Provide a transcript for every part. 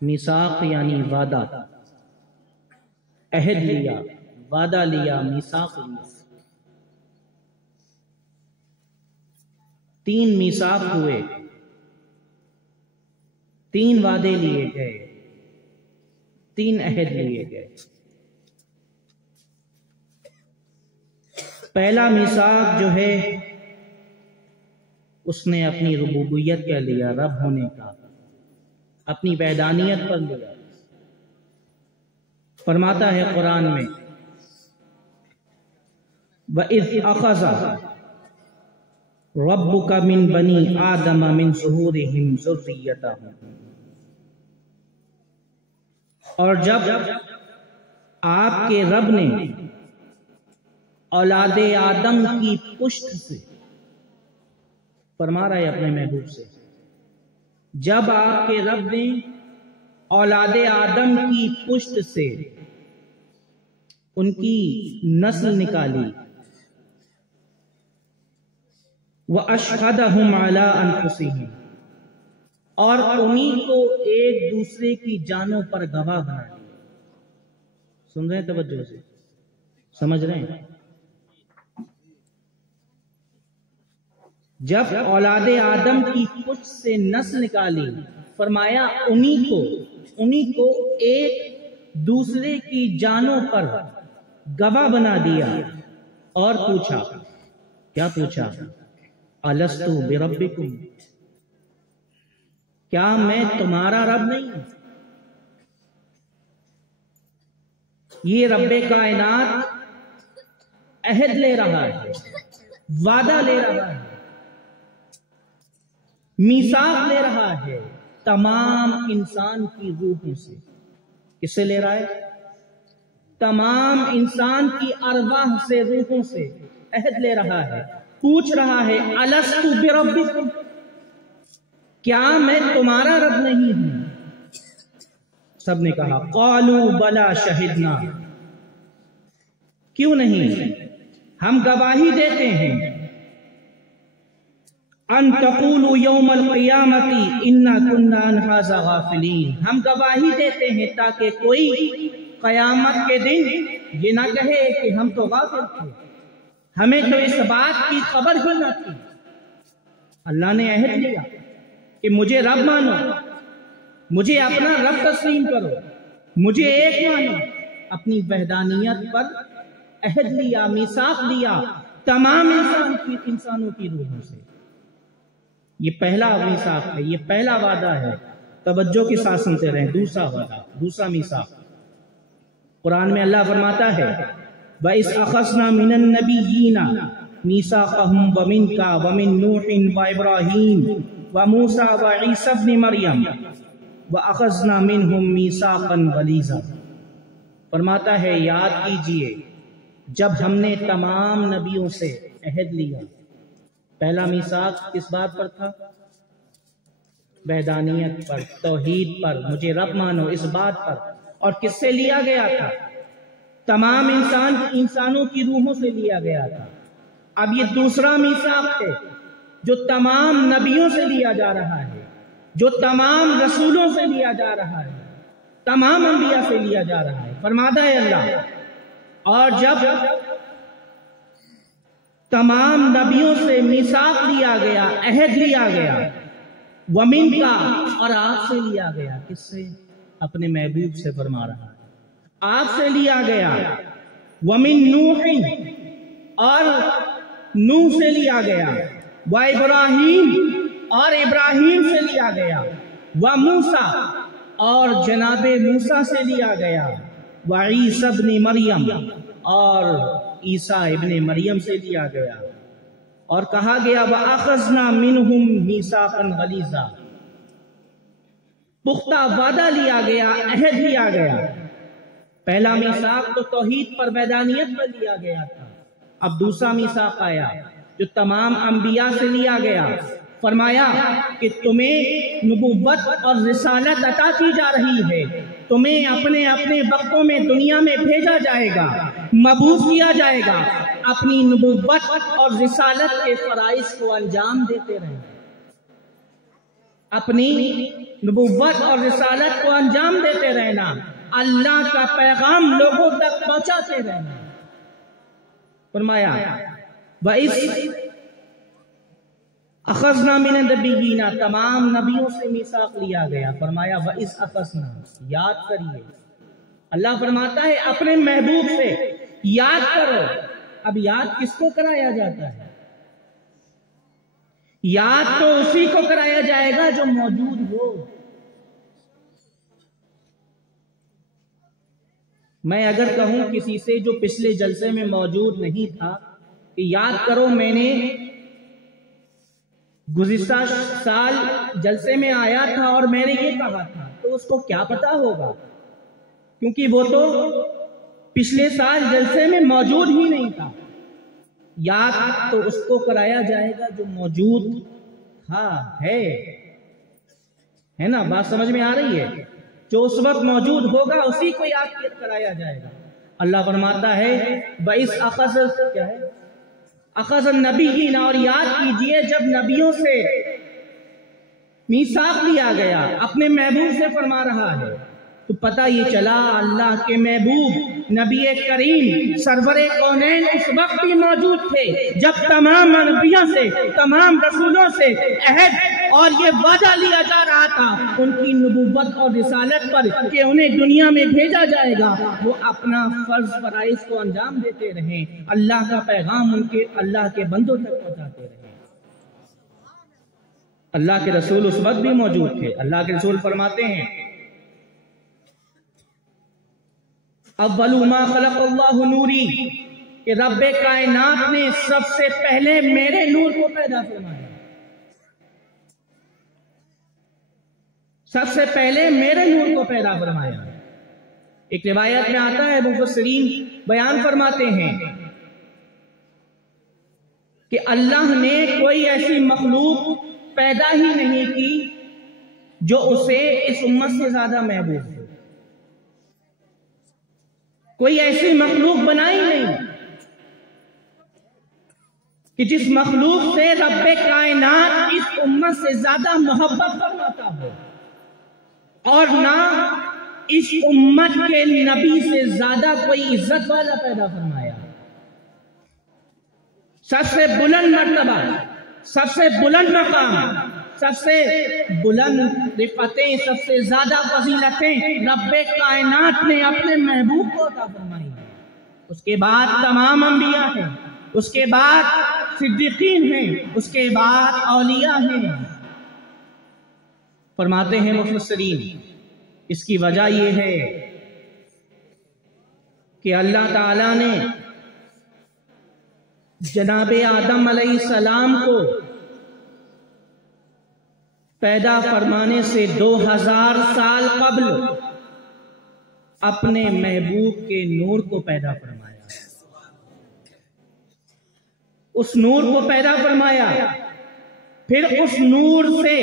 میثاق یعنی وعدہ، عہد لیا، وعدہ لیا، میثاق لیا۔ 3 میثاق ہوئے، 3 وعدے لیے گئے، 3 عہد لیے گئے۔ پہلا میثاق جو ہے اس نے اپنی ربوبیت کا لیا، رب ہونے کا، اپنی وحدانیت پر لیا۔ فرماتا ہے قرآن میں وَإِذْ أَخَذَ رَبُّكَ مِنْ بَنِي آدَمَ مِنْ ظُهُورِهِمْ ذُرِّيَّتَهُمْ، اور جب آپ کے رب نے اولاد آدم کی پشت سے، فرما رہا ہے اپنے محبوب سے، جب آپ کے رب نے اولاد آدم کی پشت سے ان کی نسل نکالی، وَأَشْهَدَهُمْ عَلَىٰ أَنفُسِهِمْ، اور انہی کو ایک دوسرے کی جانوں پر گواہ بنا دیا۔ سن رہے ہیں توجہ سے؟ سمجھ رہے ہیں؟ جب اولاد آدم کی پشت سے نسل نکالی، فرمایا انہی کو ایک دوسرے کی جانوں پر گواہ بنا دیا، اور پوچھا، کیا پوچھا؟ الستُ بربکم، کیا میں تمہارا رب نہیں ہوں؟ یہ رب کائنات عہد لے رہا ہے، وعدہ لے رہا ہے، میثاق لے رہا ہے تمام انسان کی روحوں سے۔ کس سے لے رہا ہے؟ تمام انسان کی ارواح سے، روحوں سے عہد لے رہا ہے، پوچھ رہا ہے الستُ بربکم، کیا میں تمہارا رب نہیں ہوں؟ سب نے کہا قالوا بلا شہدنا، کیوں نہیں، ہم گواہی دیتے ہیں، ان تقولوا یوم القیامت انا کنا عن ھذا غافلین، ہم گواہی دیتے ہیں تاکہ کوئی قیامت کے دن یہ نہ کہے کہ ہم تو غافل تھے، ہمیں تو اس بات کی خبر ہی نہ تھی۔ اللہ نے عہد لیا کہ مجھے رب مانو، مجھے اپنا رب تسلیم کرو، مجھے ایک مانو، اپنی وحدانیت پر عہد لیا، میثاق لیا تمام انسانوں کی روحوں سے۔ یہ پہلا میثاق ہے، یہ پہلا وعدہ ہے، توجہ کے ساتھ سنتے رہیں۔ دوسرا وعدہ، دوسرا میثاق قرآن میں اللہ فرماتا ہے وَإِذْ أَخَذْنَا مِنَ النَّبِيِّينَ مِيثَاقَهُمْ وَمِنْكَ وَمِن نُوحٍ وَإِبْرَاهِيمَ وَمُوسَىٰ وَعِيسَىٰ ابْنِ مَرْيَمَ وَأَخَذْنَا مِنْهُمْ مِيثَاقًا غَلِيظًا، فرماتا ہے یاد کیجئے جب ہم نے تمام نبیوں سے عہد لیا۔ پہلا میثاق کس بات پر تھا؟ وحدانیت پر، توحید پر، مجھے رب مانو، اس بات پر۔ اور کس سے لیا گیا تھا؟ تمام انسانوں کی روحوں سے لیا گیا تھا۔ اب یہ دوسرا میثاق ہے جو تمام نبیوں سے لیا جا رہا ہے، جو تمام رسولوں سے لیا جا رہا ہے، تمام انبیاء سے لیا جا رہا ہے۔ فرماتا ہے اللہ اور جب تمام نبیوں سے میثاق لیا گیا، عہد لیا گیا، ومن کا، اور آپ سے لیا گیا۔ کس سے؟ اپنے محبوب سے فرما رہا ہے، آپ سے لیا گیا، ومن نوح، اور نوح سے لیا گیا، وابراہیم، اور ابراہیم سے لیا گیا، وموسیٰ، اور جناب موسیٰ سے لیا گیا، وعیسیٰ ابن مریم، اور عیسیٰ ابن مریم سے لیا گیا۔ اور کہا گیا وَأَخَذْنَا مِنْهُمْ مِيثَاقًا غَلِيظًا، پختہ وعدہ لیا گیا، عہد لیا گیا۔ پہلا میثاق تو توحید پر، وحدانیت پر لیا گیا تھا۔ اب دوسرا میثاق آیا جو تمام انبیاء سے لیا گیا، فرمایا کہ تمہیں نبوت اور رسالت عطا کی جا رہی ہے، تمہیں اپنے اپنے وقتوں میں دنیا میں بھیجا جائے گا، مبعوث کیا جائے گا، اپنی نبوت اور رسالت کے فرائض کو انجام دیتے رہیں۔ اپنی نبوت اور رسالت کو انجام دیتے رہنا، اللہ کا پیغام لوگوں تک پہنچاتے رہنا۔ فرمایا وَإِذْ أَخَذْنَا مِنَ النَّبِيِّينَ، تمام نبیوں سے میثاق لیا گیا۔ فرمایا وَإِذْ أَخَذْنَا، یاد کریے، اللہ فرماتا ہے اپنے محبوب سے یاد کرو۔ اب یاد کس کو کرایا جاتا ہے؟ یاد تو اسی کو کرایا جائے گا جو موجود ہو۔ میں اگر کہوں کسی سے جو پچھلے جلسے میں موجود نہیں تھا کہ یاد کرو میں نے گزشتہ سال جلسے میں آیا تھا اور میں نے یہ کہا تھا، تو اس کو کیا پتا ہوگا؟ کیونکہ وہ تو پچھلے سال جلسے میں موجود ہی نہیں تھا۔ یاد تو اس کو کرایا جائے گا جو موجود تھا، ہے نا؟ بات سمجھ میں آ رہی ہے؟ جو اس وقت موجود ہوگا اسی کو یاد کرایا جائے گا۔ اللہ فرماتا ہے وَإِذْ أَخَذَ النَّبِيِّينَ، اور یاد کیجئے جب نبیوں سے میثاق لیا گیا، اپنے محبوب سے فرما رہا ہے، تو پتہ یہ چلا اللہ کے محبوب نبی کریم سرور کونین اس وقت بھی موجود تھے جب تمام انبیاء سے، تمام رسولوں سے عہد اور یہ وعدہ لیا جا رہا تھا ان کی نبوت اور رسالت پر کہ انہیں دنیا میں بھیجا جائے گا، وہ اپنا فرض فرائض کو انجام دیتے رہیں، اللہ کا پیغام ان کے اللہ کے بندوں تک پہنچاتے رہیں۔ اللہ کے رسول اس وقت بھی موجود تھے۔ اللہ کے رسول فرماتے ہیں اول ما خلق اللہ نوری، کہ رب کائنات نے سب سے پہلے میرے نور کو پیدا فرمایا، سب سے پہلے میرے نور کو پیدا فرمایا۔ ایک روایت میں آتا ہے، مفسرین بیان فرماتے ہیں کہ اللہ نے کوئی ایسی مخلوق پیدا ہی نہیں کی جو اسے اس امت سے زیادہ محبوب ہو، کوئی ایسی مخلوق بنائی نہیں کہ جس مخلوق سے رب کائنات اس امت سے زیادہ محبت فرماتا ہو، اور نہ اس امت کے نبی سے زیادہ کوئی عزت والا پیدا فرمایا۔ سب سے بلند مرتبہ، سب سے بلند مقام، سب سے بلند رفعتیں، سب سے زیادہ فضیلتیں رب کائنات نے اپنے محبوب کو عطا فرمائی۔ اس کے بعد تمام انبیاء ہیں، اس کے بعد صدیقین ہیں، اس کے بعد اولیاء ہیں۔ فرماتے ہیں مفسرین اس کی وجہ یہ ہے کہ اللہ تعالیٰ نے جناب آدم علیہ السلام کو پیدا فرمانے سے 2000 سال قبل اپنے محبوب کے نور کو پیدا فرمایا، اس نور کو پیدا فرمایا، پھر اس نور سے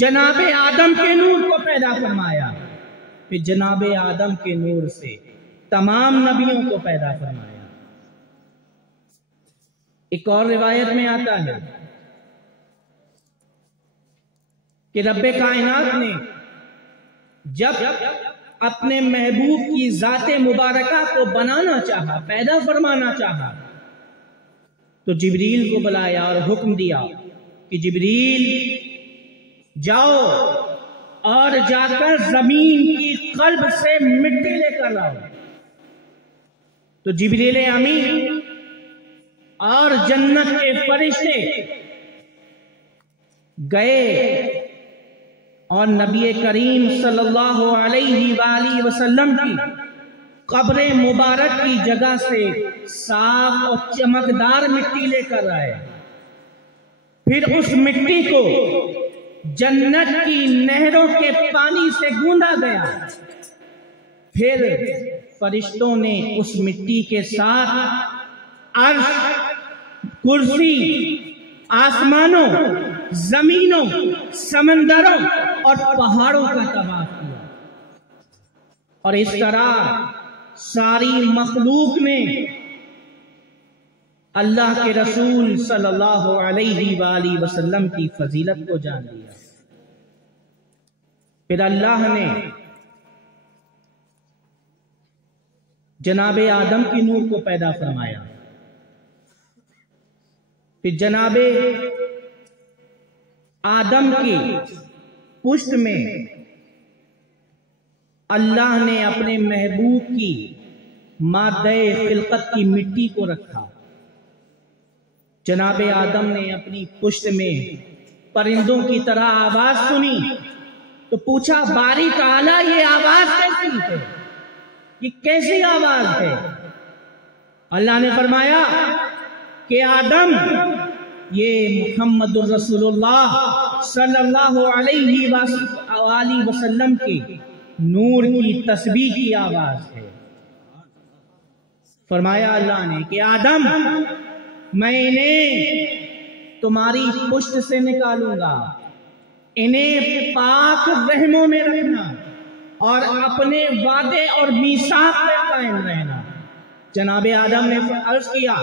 جناب آدم کے نور کو پیدا فرمایا، پھر جناب آدم کے نور سے تمام نبیوں کو پیدا فرمایا۔ ایک اور روایت میں آتا ہے کہ رب کائنات نے جب اپنے محبوب کی ذات مبارکہ کو بنانا چاہا، پیدا فرمانا چاہا، تو جبریل کو بلایا اور حکم دیا کہ جبریل جاؤ اور جا کر زمین کی قلب سے مٹی لے کر لاؤ۔ تو جبریل امین اور جنت کے فرشتے گئے اور نبی کریم صلی اللہ علیہ وآلہ وسلم کی قبر مبارک کی جگہ سے صاف اور چمکدار مٹی لے کر آئے، پھر اس مٹی کو جنت کی نہروں کے پانی سے گوندا گیا، پھر فرشتوں نے اس مٹی کے ساتھ عرش، کرسی، آسمانوں، زمینوں، سمندروں اور پہاڑوں کا طواف کیا، اور اس طرح ساری مخلوق نے اللہ کے رسول صلی اللہ علیہ وآلہ وسلم کی فضیلت کو جان لیا۔ پھر اللہ نے جناب آدم کی نور کو پیدا فرمایا. پھر جناب آدم کی پشت میں اللہ نے اپنے محبوب کی مادہ خلقت کی مٹی کو رکھا. جناب آدم نے اپنی پشت میں پرندوں کی طرح آواز سنی تو پوچھا باری تعالیٰ یہ آواز کیسی ہے، یہ کیسی آواز ہے؟ اللہ نے فرمایا کہ آدم یہ محمد الرسول اللہ صلی اللہ علیہ وآلہ وسلم کے نور کی تسبیح کی آواز ہے. فرمایا اللہ نے کہ آدم میں انہیں تمہاری پشت سے نکالوں گا، انہیں پاک رحموں میں رکھنا اور اپنے وعدے اور میثاق پہ قائم رہنا. جناب آدم نے عرض کیا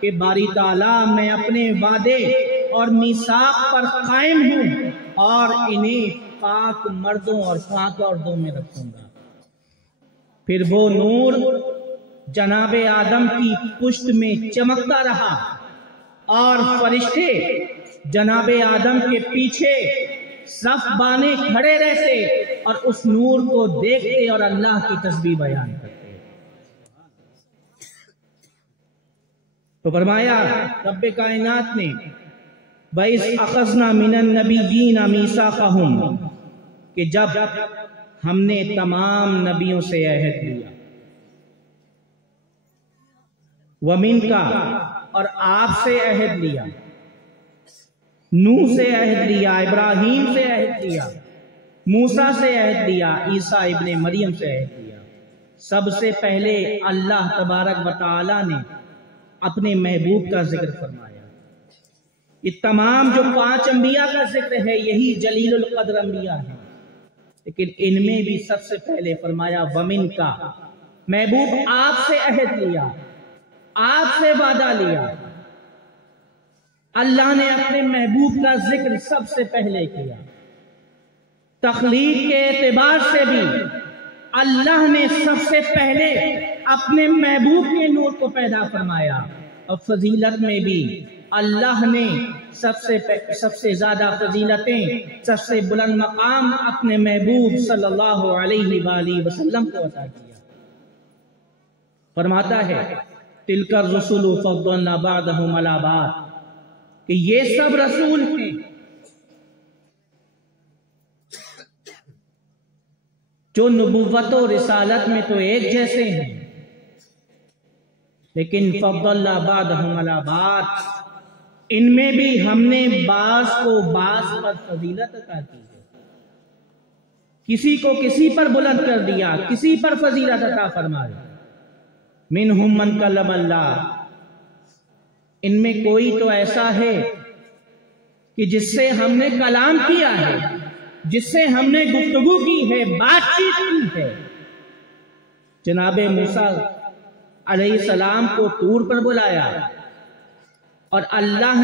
کہ باری تعالیٰ میں اپنے وعدے اور میثاق پر قائم ہوں اور انہیں پاک مردوں اور پاک عورتوں میں رکھوں گا. پھر وہ نور جناب آدم کی پشت میں چمکتا رہا اور فرشتے جناب آدم کے پیچھے صف بانے کھڑے رہتے اور اس نور کو دیکھتے اور اللہ کی تسبیح بیان کرتے. تو فرمایا رب کائنات نے وَإِذْ أَخَذْنَا مِنَ النَّبِيِّينَ مِيثَاقَهُمْ کہ جب ہم نے تمام نبیوں سے عہد لیا، وَمِنْكَ اور آپ سے عہد لیا، نوح سے عہد لیا، ابراہیم سے عہد لیا، موسیٰ سے عہد لیا، عیسیٰ ابن مریم سے عہد لیا. سب سے پہلے اللہ تبارک و تعالی نے اپنے محبوب کا ذکر فرمایا. یہ تمام جو 5 انبیاء کا ذکر ہے یہی جلیل القدر انبیاء ہیں، لیکن ان میں بھی سب سے پہلے فرمایا وَمِنْكَ محبوب آپ سے عہد لیا، آپ سے وعدہ لیا. اللہ نے اپنے محبوب کا ذکر سب سے پہلے کیا. تخلیق کے اعتبار سے بھی اللہ نے سب سے پہلے اپنے محبوب کے نور کو پیدا فرمایا، اور فضیلت میں بھی اللہ نے سب سے زیادہ فضیلتیں، سب سے بلند مقام اپنے محبوب صلی اللہ علیہ وآلہ وسلم کو عطا کیا. فرماتا ہے تِلْكَ الرُّسُلُ فَضَّلْنَا بَعْضَهُمْ عَلَىٰ بَعْضٍ کہ یہ سب رسول ہیں جو نبوت و رسالت میں تو ایک جیسے ہیں، لیکن فضلنا بعضهم علی بعض ان میں بھی ہم نے بعض کو بعض پر فضیلت عطا کی ہے. کسی کو کسی پر بلند کر دیا، کسی پر فضیلت عطا فرمائی. منہم من کلم اللہ ان میں کوئی تو ایسا ہے کہ جس سے ہم نے کلام کیا ہے، جس سے ہم نے گفتگو کی ہے، بات چیت کی ہے. جناب موسیٰ علیہ السلام کو طور پر بلایا اور اللہ